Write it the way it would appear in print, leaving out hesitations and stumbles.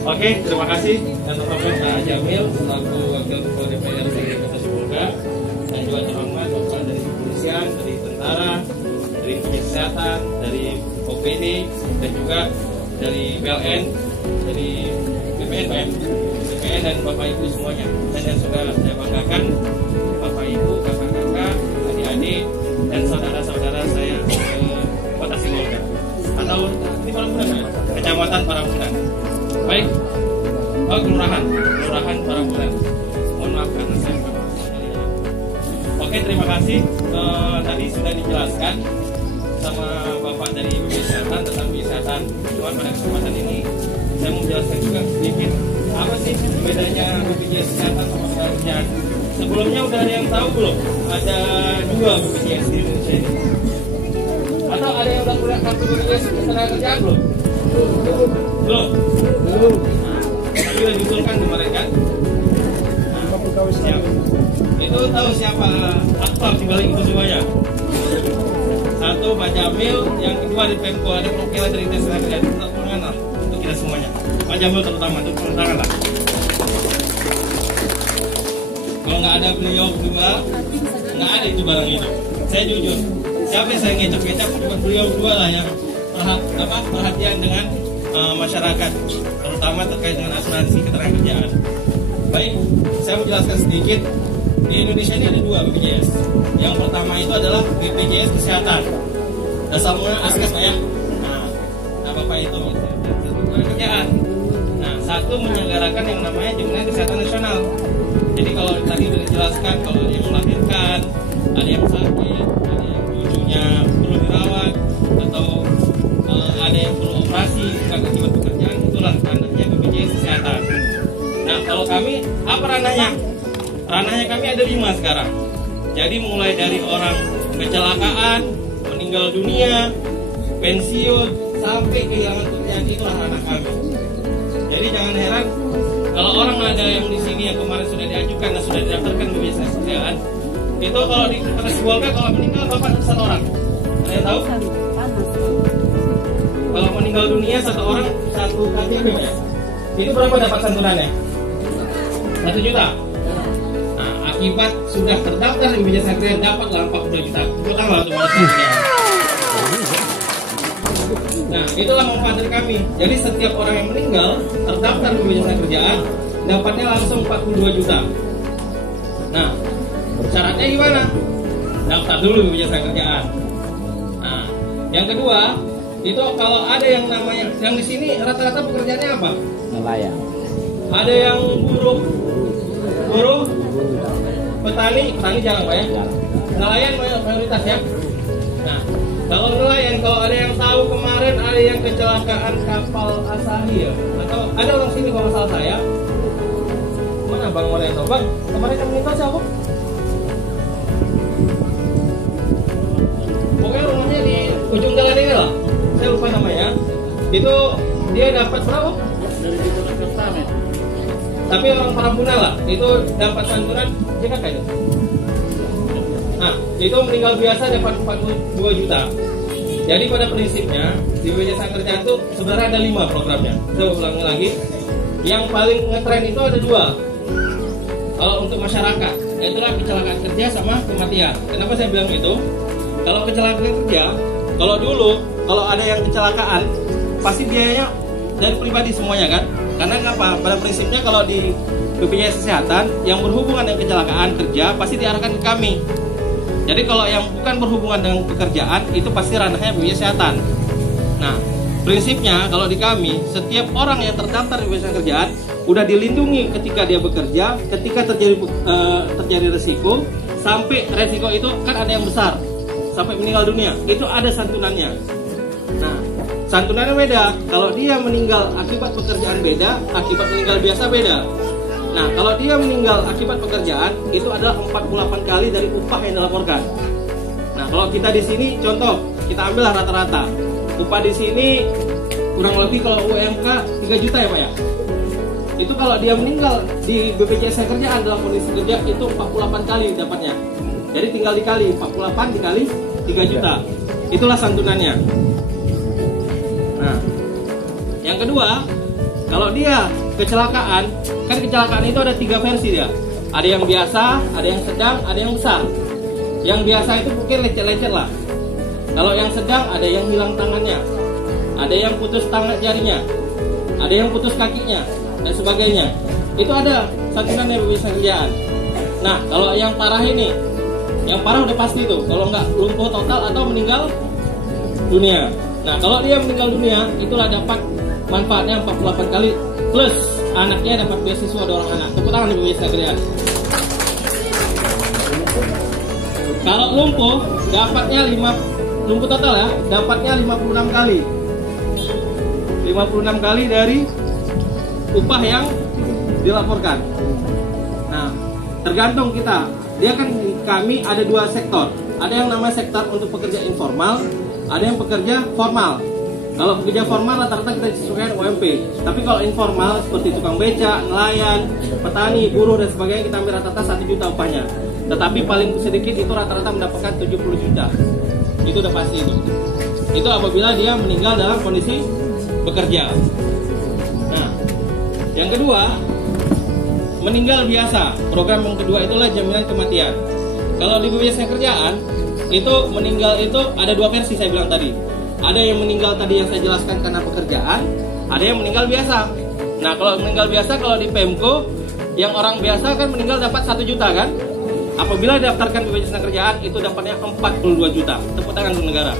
Oke, terima kasih atas Pak Jamil selaku Wakil Ketua DPRD Kota Sibolga, dan juga terhormat Bapak dari kepolisian, dari tentara, dari kesehatan, dari OPD, dan juga dari PLN, dari BPN, dan Bapak Ibu semuanya. Dan yang sudah saya banggakan, Bapak Ibu, kakak-kakak, adik-adik, dan saudara-saudara saya Kota Sibolga, atau di Parambunan, Kecamatan Parambunan. Baik, kelurahan Parambunan. Mohon maaf karena saya bukan. Oke, terima kasih. Tadi sudah dijelaskan sama Bapak dari BPJS Kesehatan tentang kesehatan. Cuma pada kesempatan ini saya mau menjelaskan juga sedikit apa sih bedanya BPJS Kesehatan sama kerjaan. Sebelumnya udah ada yang tahu belum? Ada 2 BPJS di Indonesia ini. Atau ada yang udah punya kartu BPJS Ketenagakerjaan belum? Belum. Tapi udah diusulkan kemarin kan? Siap. Itu tahu siapa aktor di balik itu semuanya? Satu Pak Jamil, yang kedua di Pemko ada perwakilan dari tes kerjaan. Tangan lah untuk kita semuanya. Pak Jamil terutama untuk tangan lah. Kalau nggak ada beliau berdua, nggak ada itu barang itu. Saya jujur, siapa yang saya ngecap-ngecap cuma beliau berdua lah yang perhatian dengan masyarakat, terutama terkait dengan asuransi ketenagakerjaan. Baik, saya mau jelaskan sedikit. Di Indonesia ini ada 2 BPJS. Yang pertama itu adalah BPJS Kesehatan. Dasarnya ASKES Pak ya. Nah Bapak itu ketenagakerjaan. Nah, satu menyelenggarakan yang namanya Jaminan Kesehatan Nasional. Jadi kalau tadi sudah dijelaskan, kalau ada yang melahirkan, ada yang sakit, ada yang cucunya perlu dirawat, atau ada yang perlu operasi bukan akibat pekerjaan, itulah ranahnya BPJS Kesehatan. Nah, kalau kami apa ranahnya? Ranahnya kami ada 5 sekarang. Jadi mulai dari orang kecelakaan, meninggal dunia, pensiun, sampai kehilangan pekerjaan, itulah ranah kami. Jadi jangan heran kalau orang ada yang di sini yang kemarin sudah diajukan dan sudah didaftarkan BPJS Kesehatan, itu kalau di Kota Sibolga kalau meninggal Bapak 1 orang. Ada yang tahu? Kalau meninggal dunia 1 orang 1 KTP ya. Itu berapa dapat santunannya? 1 juta. Nah, akibat sudah terdaftar di BPJS Kesehatan dapatlah 42 juta. Pertama untuk manusia. Nah, itulah manfaat dari kami. Jadi setiap orang yang meninggal terdaftar di BPJS Kerjaan dapatnya langsung 42 juta. Nah, syaratnya gimana? Daftar dulu BPJS Kerjaan. Nah, yang kedua itu kalau ada yang namanya yang di sini rata-rata pekerjaannya apa? Nelayan. Ada yang buruh, petani jarang Pak ya. Nelayan mayoritas ya. Nah, kalau nelayan, kalau ada yang tahu kemarin ada yang kecelakaan kapal Asahi ya, atau ada orang sini kalau salah saya, mana Bang Moreto? Bang, kemarin yang meninggal siapa? Pokoknya rumahnya di ujung jalan ini lah, saya lupa namanya. Itu dia dapat berapa? Dari Jakarta. Tapi orang Parambunan lah, itu dapat santunan JKK itu. Nah, itu meninggal biasa dapat 42 juta. Jadi pada prinsipnya di BPJS Kerjaan itu sebenarnya ada 5 programnya. Saya ulangi lagi. Yang paling ngetren itu ada 2. Kalau untuk masyarakat, itulah kecelakaan kerja sama kematian. Kenapa saya bilang itu? Kalau kecelakaan kerja, kalau dulu kalau ada yang kecelakaan, pasti biayanya dari pribadi semuanya kan? Karena kenapa? Pada prinsipnya kalau di BPJS Kesehatan yang berhubungan dengan kecelakaan kerja pasti diarahkan ke kami. Jadi kalau yang bukan berhubungan dengan pekerjaan itu pasti ranahnya BPJS Kesehatan. Nah, prinsipnya kalau di kami setiap orang yang terdaftar di BPJS Kerjaan udah dilindungi ketika dia bekerja, ketika terjadi resiko, sampai resiko itu kan ada yang besar, sampai meninggal dunia, itu ada santunannya. Nah, santunannya beda. Kalau dia meninggal akibat pekerjaan beda, akibat meninggal biasa beda. Nah, kalau dia meninggal akibat pekerjaan, itu adalah 48 kali dari upah yang dilaporkan. Nah, kalau kita di sini, contoh, kita ambillah rata-rata. Upah di sini kurang lebih kalau UMK 3 juta ya Pak ya? Itu kalau dia meninggal di BPJS Kerjaan dalam kondisi kerja, itu 48 kali dapatnya. Jadi tinggal dikali, 48 dikali 3 juta. Itulah santunannya. Nah, Yang kedua, kalau dia kecelakaan, kan kecelakaan itu ada 3 versi dia. Ada yang biasa, ada yang sedang, ada yang besar. Yang biasa itu mungkin lecet-lecet lah. Kalau yang sedang ada yang hilang tangannya, ada yang putus tangan jarinya, ada yang putus kakinya, dan sebagainya. Itu ada santunan dari BPJS Kerjaan. Nah, kalau yang parah ini, yang parah udah pasti tuh, kalau nggak lumpuh total atau meninggal dunia. Nah, kalau dia meninggal dunia, itulah dapat manfaatnya 48 kali plus anaknya dapat beasiswa dorong anak. Tepuk tangan BPJS Kerjaan. Kalau lumpuh, dapatnya lumpuh total ya, dapatnya 56 kali. 56 kali dari upah yang dilaporkan. Nah, tergantung kita. Dia kan kami ada 2 sektor. Ada yang namanya sektor untuk pekerja informal, ada yang pekerja formal. Kalau pekerja formal rata-rata kita sesuaikan UMP. Tapi kalau informal seperti tukang beca, nelayan, petani, buruh dan sebagainya kita ambil rata-rata 1 juta upahnya. Tetapi paling sedikit itu rata-rata mendapatkan 70 juta. Itu udah pasti itu. Itu apabila dia meninggal dalam kondisi bekerja. Nah, yang kedua, meninggal biasa. Program yang kedua itulah jaminan kematian. Kalau di BPJS Kerjaan, itu meninggal itu ada 2 versi saya bilang tadi. Ada yang meninggal tadi yang saya jelaskan karena pekerjaan, ada yang meninggal biasa. Nah, kalau meninggal biasa, kalau di Pemko, yang orang biasa kan meninggal dapat 1 juta kan? Apabila didaftarkan BPJS Kerjaan, itu dapatnya 42 juta. Tepuk tangan untuk negara.